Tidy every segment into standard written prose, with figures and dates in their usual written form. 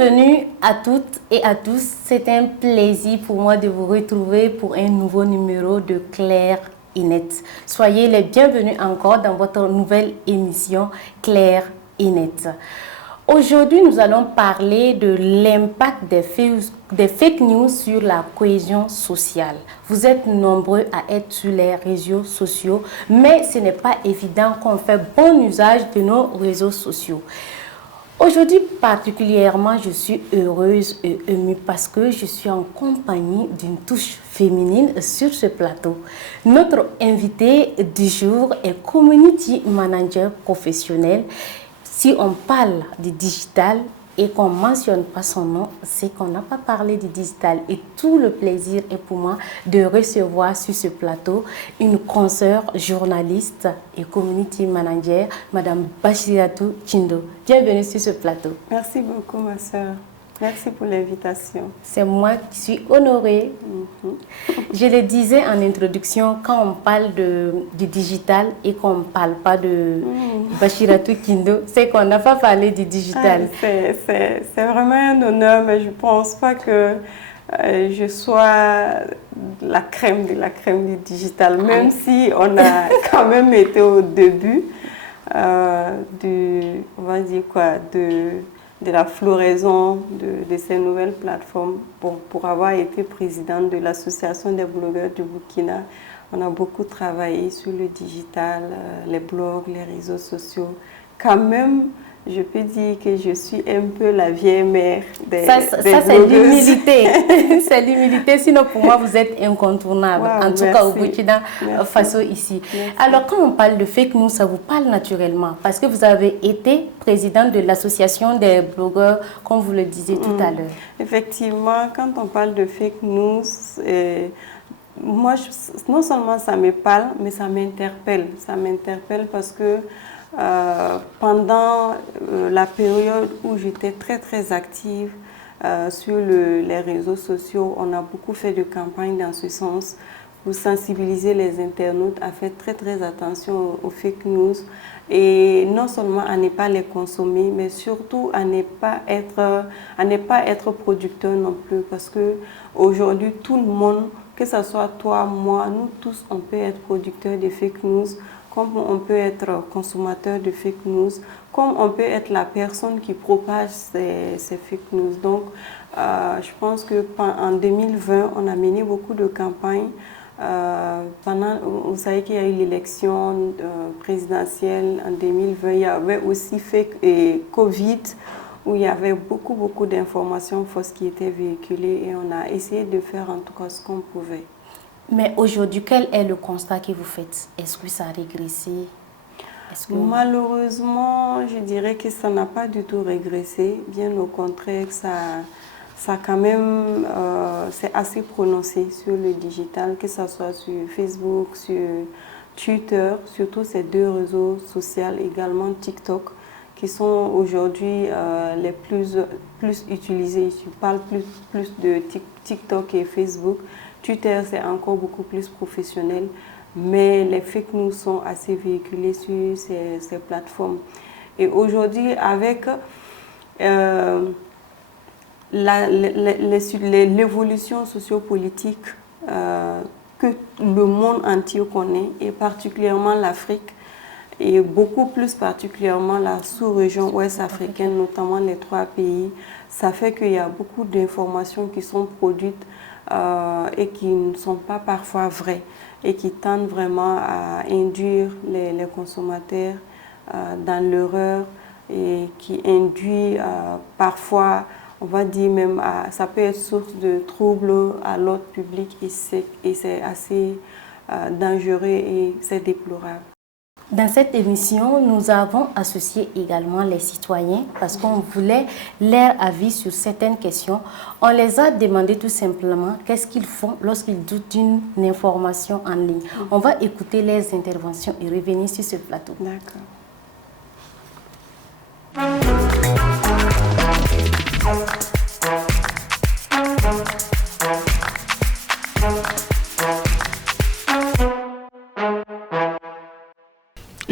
Bienvenue à toutes et à tous. C'est un plaisir pour moi de vous retrouver pour un nouveau numéro de Clair et Net. Soyez les bienvenus encore dans votre nouvelle émission Clair et Net. Aujourd'hui, nous allons parler de l'impact des fake news sur la cohésion sociale. Vous êtes nombreux à être sur les réseaux sociaux, mais ce n'est pas évident qu'on fait bon usage de nos réseaux sociaux. Aujourd'hui particulièrement, je suis heureuse et émue parce que je suis en compagnie d'une touche féminine sur ce plateau. Notre invité du jour est Community Manager professionnel. Si on parle du digital et qu'on ne mentionne pas son nom, c'est qu'on n'a pas parlé du digital. Et tout le plaisir est pour moi de recevoir sur ce plateau une consoeur journaliste et community manager, Madame Bachiratou Kindo. Bienvenue sur ce plateau. Merci beaucoup, ma soeur. Merci pour l'invitation. C'est moi qui suis honorée. Je le disais en introduction, quand on parle du digital et qu'on ne parle pas de Bachiratou Kindo, c'est qu'on n'a pas parlé du digital. C'est vraiment un honneur, mais je ne pense pas que je sois la crème de la crème du digital, même si on a quand même été au début on va dire quoi, de la floraison de ces nouvelles plateformes. Pour avoir été présidente de l'association des blogueurs du Burkina, on a beaucoup travaillé sur le digital, les blogs, les réseaux sociaux. Quand même, je peux dire que je suis un peu la vieille mère des c'est l'humilité. C'est l'humilité. Sinon, pour moi, vous êtes incontournable. Wow, en tout cas, au Burkina Faso ici. Merci. Alors, quand on parle de fake news, ça vous parle naturellement parce que vous avez été présidente de l'association des blogueurs, comme vous le disiez tout à l'heure. Effectivement, quand on parle de fake news, moi, non seulement ça me parle, mais ça m'interpelle. Ça m'interpelle parce que pendant la période où j'étais très active sur les réseaux sociaux, on a beaucoup fait de campagnes dans ce sens pour sensibiliser les internautes à faire très attention aux fake news et non seulement à ne pas les consommer, mais surtout à ne pas être producteur non plus, parce que aujourd'hui tout le monde, que ce soit toi, moi, nous tous, on peut être producteur de fake news, comme on peut être consommateur de fake news, comme on peut être la personne qui propage ces fake news. Donc, je pense qu'en 2020, on a mené beaucoup de campagnes. Vous savez qu'il y a eu l'élection présidentielle en 2020. Il y avait aussi Covid, où il y avait beaucoup d'informations fausses qui étaient véhiculées et on a essayé de faire en tout cas ce qu'on pouvait. Mais aujourd'hui, quel est le constat que vous faites? Est-ce que ça a régressé? Malheureusement, je dirais que ça n'a pas du tout régressé. Bien au contraire, ça quand même, c'est assez prononcé sur le digital, que ce soit sur Facebook, sur Twitter, surtout ces deux réseaux sociaux, également TikTok, qui sont aujourd'hui les plus utilisés. Je parle plus de TikTok et Facebook. Twitter, c'est encore beaucoup plus professionnel, mais les fake news sont assez véhiculés sur ces plateformes. Et aujourd'hui, avec l'évolution sociopolitique que le monde entier connaît, et particulièrement l'Afrique, et beaucoup plus particulièrement la sous-région ouest africaine, notamment les 3 pays, ça fait qu'il y a beaucoup d'informations qui sont produites et qui ne sont pas parfois vraies et qui tendent vraiment à induire les consommateurs dans l'erreur et qui induit parfois, on va dire même, ça peut être source de troubles à l'ordre public et c'est assez dangereux et c'est déplorable. Dans cette émission, nous avons associé également les citoyens parce qu'on voulait leur avis sur certaines questions. On les a demandé tout simplement qu'est-ce qu'ils font lorsqu'ils doutent d'une information en ligne. On va écouter leurs interventions et revenir sur ce plateau. D'accord.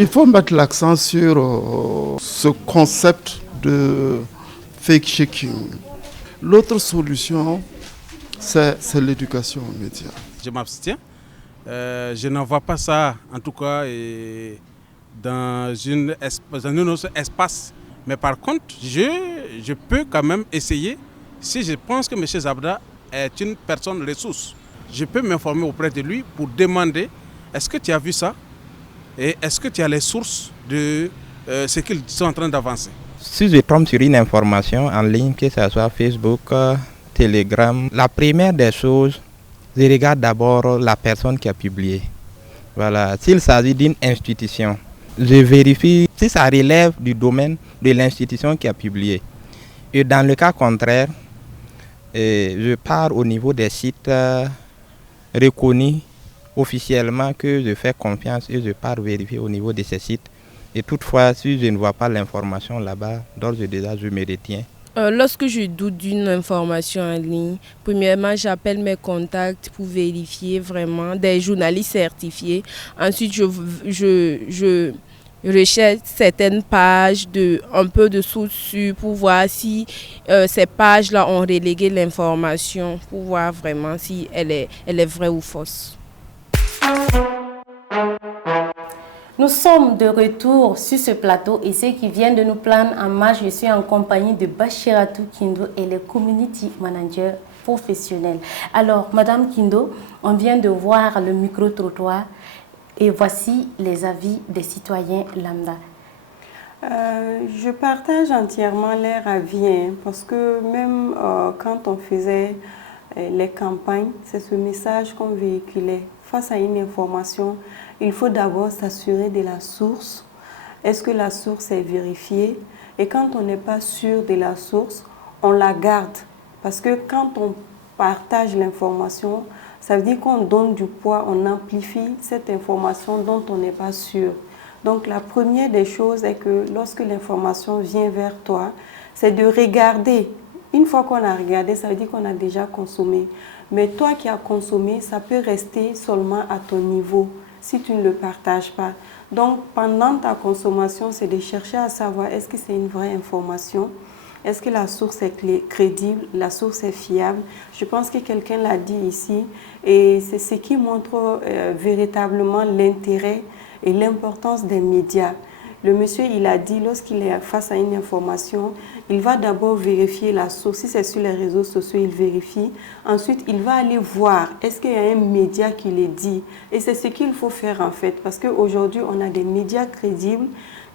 Il faut mettre l'accent sur ce concept de fake-checking. L'autre solution, c'est l'éducation aux médias. Je m'abstiens. Je n'en vois pas ça, en tout cas, dans un autre espace. Mais par contre, je peux quand même essayer, si je pense que M. Zabda est une personne ressource. Je peux m'informer auprès de lui pour demander, est-ce que tu as vu ça? Et est-ce que tu as les sources de ce qu'ils sont en train d'avancer? Si je tombe sur une information en ligne, que ce soit Facebook, Telegram, la première des choses, je regarde d'abord la personne qui a publié. Voilà. S'il s'agit d'une institution, je vérifie si ça relève du domaine de l'institution qui a publié. Et dans le cas contraire, je pars au niveau des sites reconnus officiellement que je fais confiance et je pars vérifier au niveau de ces sites. Et toutefois, si je ne vois pas l'information là-bas, d'ores et déjà, je me retiens. Lorsque je doute d'une information en ligne, premièrement, j'appelle mes contacts pour vérifier vraiment des journalistes certifiés. Ensuite, je recherche certaines pages, un peu de sources sûres pour voir si ces pages-là ont relégué l'information, pour voir vraiment si elle est vraie ou fausse. Nous sommes de retour sur ce plateau et ceux qui viennent de nous prendre en marche, je suis en compagnie de Bachiratou Kindo et le Community Manager professionnel. Alors, Madame Kindo, on vient de voir le micro-trottoir et voici les avis des citoyens lambda. Je partage entièrement leur avis parce que même quand on faisait les campagnes, c'est ce message qu'on véhiculait. Face à une information, il faut d'abord s'assurer de la source. Est-ce que la source est vérifiée? Et quand on n'est pas sûr de la source, on la garde. Parce que quand on partage l'information, ça veut dire qu'on donne du poids, on amplifie cette information dont on n'est pas sûr. Donc la première des choses est que lorsque l'information vient vers toi, c'est de regarder. Une fois qu'on a regardé, ça veut dire qu'on a déjà consommé. Mais toi qui as consommé, ça peut rester seulement à ton niveau si tu ne le partages pas. Donc pendant ta consommation, c'est de chercher à savoir est-ce que c'est une vraie information? Est-ce que la source est crédible? La source est fiable? Je pense que quelqu'un l'a dit ici et c'est ce qui montre véritablement l'intérêt et l'importance des médias. Le monsieur, il a dit, lorsqu'il est face à une information, il va d'abord vérifier la source. Si c'est sur les réseaux sociaux, il vérifie. Ensuite, il va aller voir, est-ce qu'il y a un média qui le dit? Et c'est ce qu'il faut faire en fait, parce qu'aujourd'hui, on a des médias crédibles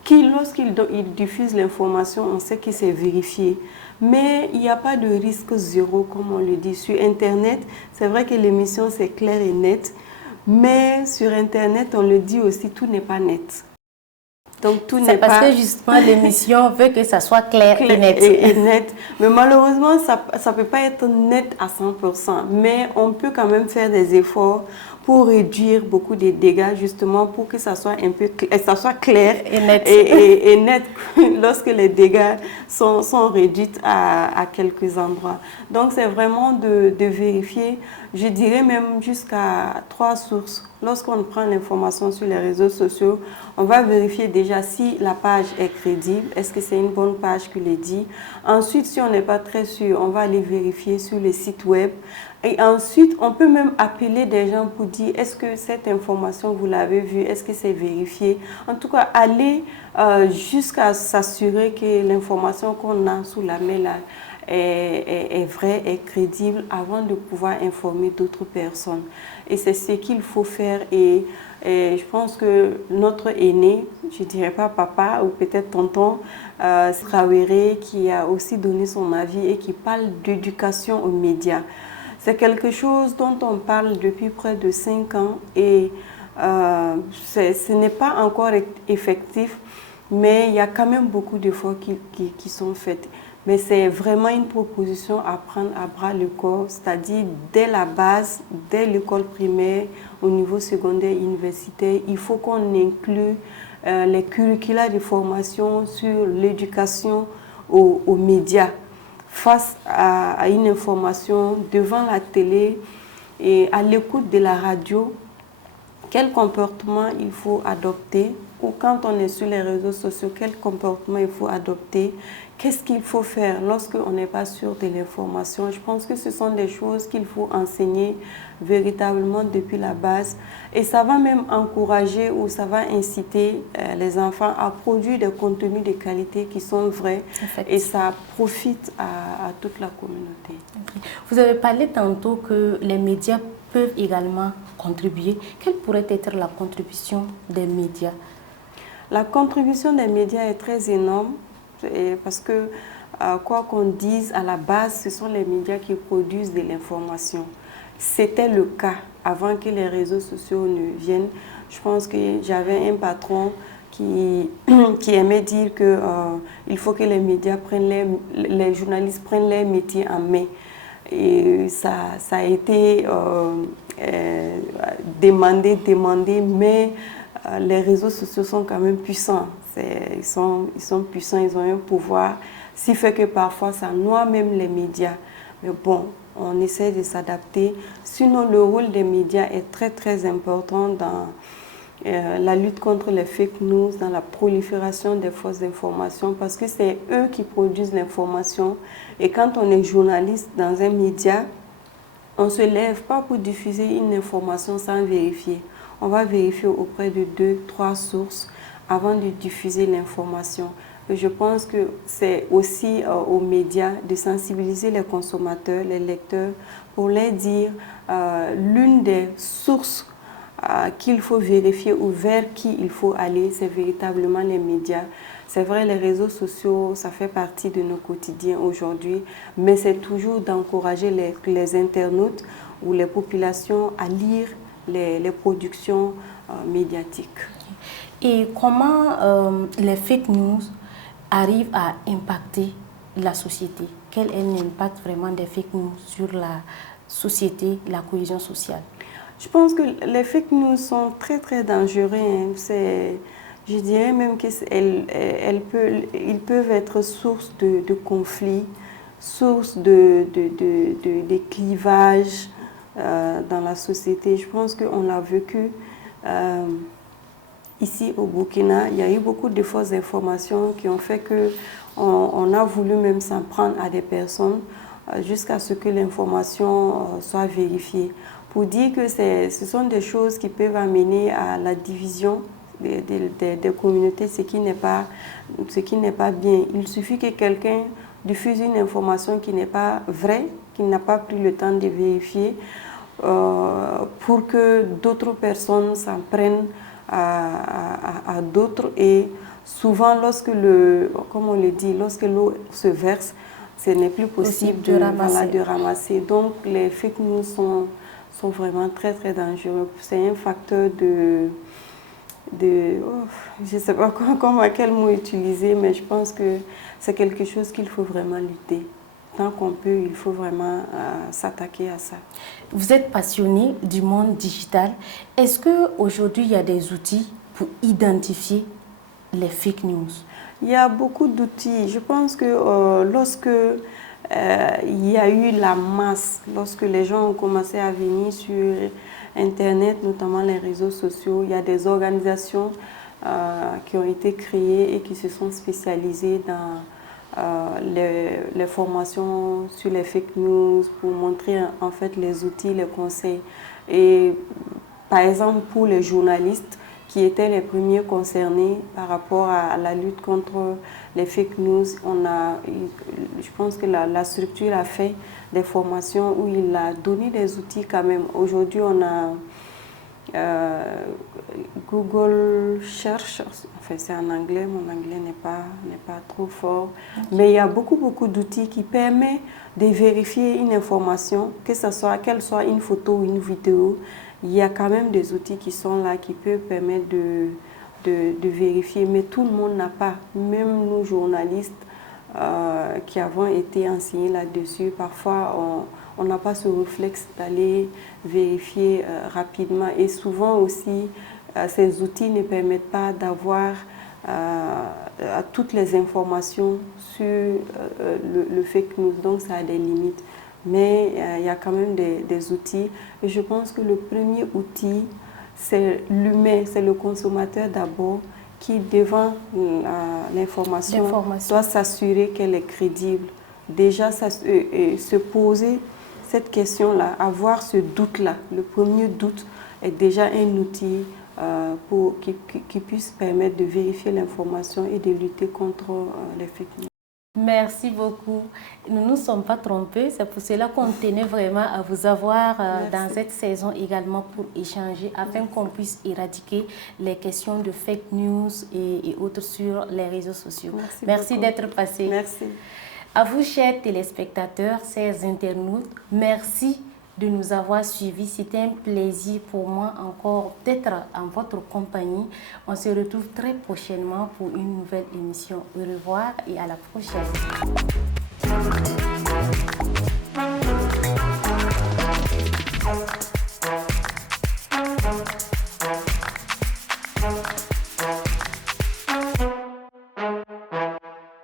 qui, lorsqu'ils diffusent l'information, on sait que c'est vérifié. Mais il n'y a pas de risque zéro, comme on le dit. Sur Internet, c'est vrai que l'émission, c'est clair et net, mais sur Internet, on le dit aussi, tout n'est pas net. Donc tout n'est pas... parce que justement l'émission veut que ça soit clair et net. Et net. Mais malheureusement, ça ne peut pas être net à 100%. Mais on peut quand même faire des efforts pour réduire beaucoup de dégâts, justement pour que ça soit un peu ça soit clair et net, et net lorsque les dégâts sont réduits à quelques endroits. Donc c'est vraiment de vérifier, je dirais même jusqu'à 3 sources. Lorsqu'on prend l'information sur les réseaux sociaux, on va vérifier déjà si la page est crédible, est-ce que c'est une bonne page qui le dit. Ensuite, si on n'est pas très sûr, on va aller vérifier sur les sites web. Et ensuite, on peut même appeler des gens pour dire, est-ce que cette information, vous l'avez vue, est-ce que c'est vérifié? En tout cas, aller jusqu'à s'assurer que l'information qu'on a sous la main là est vraie, est crédible avant de pouvoir informer d'autres personnes. Et c'est ce qu'il faut faire. Et je pense que notre aîné, je ne dirais pas papa ou peut-être tonton, Traoré, qui a aussi donné son avis et qui parle d'éducation aux médias. C'est quelque chose dont on parle depuis près de 5 ans et ce n'est pas encore effectif, mais il y a quand même beaucoup d'efforts qui sont faits. Mais c'est vraiment une proposition à prendre à bras le corps, c'est-à-dire dès la base, dès l'école primaire, au niveau secondaire, universitaire, il faut qu'on inclue les curricula de formation sur l'éducation aux médias. Face à une information devant la télé et à l'écoute de la radio, quel comportement il faut adopter ou quand on est sur les réseaux sociaux, quel comportement il faut adopter, qu'est-ce qu'il faut faire lorsqu'on n'est pas sûr de l'information. Je pense que ce sont des choses qu'il faut enseigner véritablement depuis la base. Et ça va même encourager ou ça va inciter les enfants à produire des contenus de qualité qui sont vrais. Et ça profite à toute la communauté. Vous avez parlé tantôt que les médias peuvent également contribuer. Quelle pourrait être la contribution des médias? La contribution des médias est très énorme parce que, quoi qu'on dise, à la base, ce sont les médias qui produisent de l'information. C'était le cas avant que les réseaux sociaux ne viennent. Je pense que j'avais un patron qui aimait dire qu'il faut que les médias les journalistes prennent leur métier en main. Et ça a été demandé, mais les réseaux sociaux sont quand même puissants. Ils sont puissants, ils ont un pouvoir, ce qui fait que parfois ça noie même les médias. Mais bon, on essaie de s'adapter. Sinon, le rôle des médias est très très important dans la lutte contre les fake news, dans la prolifération des fausses informations, parce que c'est eux qui produisent l'information. Et quand on est journaliste dans un média, on ne se lève pas pour diffuser une information sans vérifier. On va vérifier auprès de 2-3 sources avant de diffuser l'information. Je pense que c'est aussi aux médias de sensibiliser les consommateurs, les lecteurs, pour leur dire l'une des sources qu'il faut vérifier ou vers qui il faut aller, c'est véritablement les médias. C'est vrai, les réseaux sociaux, ça fait partie de nos quotidiens aujourd'hui, mais c'est toujours d'encourager les internautes ou les populations à lire les productions médiatiques. Et comment les fake news arrivent à impacter la société? Quel est l'impact vraiment des fake news sur la société, la cohésion sociale? Je pense que les fake news sont très très dangereux. Je dirais même qu'ils peuvent être source de conflits, source de clivages dans la société. Je pense qu'on l'a vécu ici au Burkina. Il y a eu beaucoup de fausses informations qui ont fait qu'on a voulu même s'en prendre à des personnes jusqu'à ce que l'information soit vérifiée. Pour dire que ce sont des choses qui peuvent amener à la division des communautés, ce qui n'est pas bien. Il suffit que quelqu'un diffuse une information qui n'est pas vraie, qui n'a pas pris le temps de vérifier, pour que d'autres personnes s'en prennent à d'autres. Et souvent, lorsque l'eau se verse, ce n'est plus possible de ramasser. Donc, les fake news sont vraiment très très dangereux. C'est un facteur je ne sais pas quel mot utiliser, mais je pense que c'est quelque chose qu'il faut vraiment lutter. Tant qu'on peut, il faut vraiment s'attaquer à ça. Vous êtes passionné du monde digital. Est-ce qu'aujourd'hui, il y a des outils pour identifier les fake news? Il y a beaucoup d'outils. Je pense que lorsque il y a eu la masse, lorsque les gens ont commencé à venir sur Internet, notamment les réseaux sociaux, il y a des organisations qui ont été créées et qui se sont spécialisées dans les formations sur les fake news pour montrer en fait les outils, les conseils. Et par exemple, pour les journalistes qui étaient les premiers concernés par rapport à la lutte contre les fake news, je pense que la structure a fait des formations où il a donné des outils quand même. Aujourd'hui, on a Google cherche, enfin c'est en anglais, mon anglais n'est pas trop fort, mais il y a beaucoup d'outils qui permettent de vérifier une information, qu'elle soit une photo ou une vidéo. Il y a quand même des outils qui sont là, qui peuvent permettre de vérifier, mais tout le monde n'a pas. Même nous, journalistes, qui avons été enseignés là-dessus, parfois on n'a pas ce réflexe d'aller vérifier rapidement. Et souvent aussi, ces outils ne permettent pas d'avoir toutes les informations sur le fake news, donc ça a des limites. Mais il y a quand même des outils. Et je pense que le premier outil, c'est l'humain, c'est le consommateur d'abord, qui, devant l'information, doit s'assurer qu'elle est crédible. Déjà, se poser cette question-là, avoir ce doute-là, le premier doute est déjà un outil qui puisse permettre de vérifier l'information et de lutter contre les fake news. Merci beaucoup. Nous ne nous sommes pas trompés, c'est pour cela qu'on tenait vraiment à vous avoir dans cette saison également pour échanger afin qu'on puisse éradiquer les questions de fake news et autres sur les réseaux sociaux. Merci d'être passé. Merci. À vous, chers téléspectateurs, chers internautes, merci de nous avoir suivis. C'était un plaisir pour moi encore d'être en votre compagnie. On se retrouve très prochainement pour une nouvelle émission. Au revoir et à la prochaine.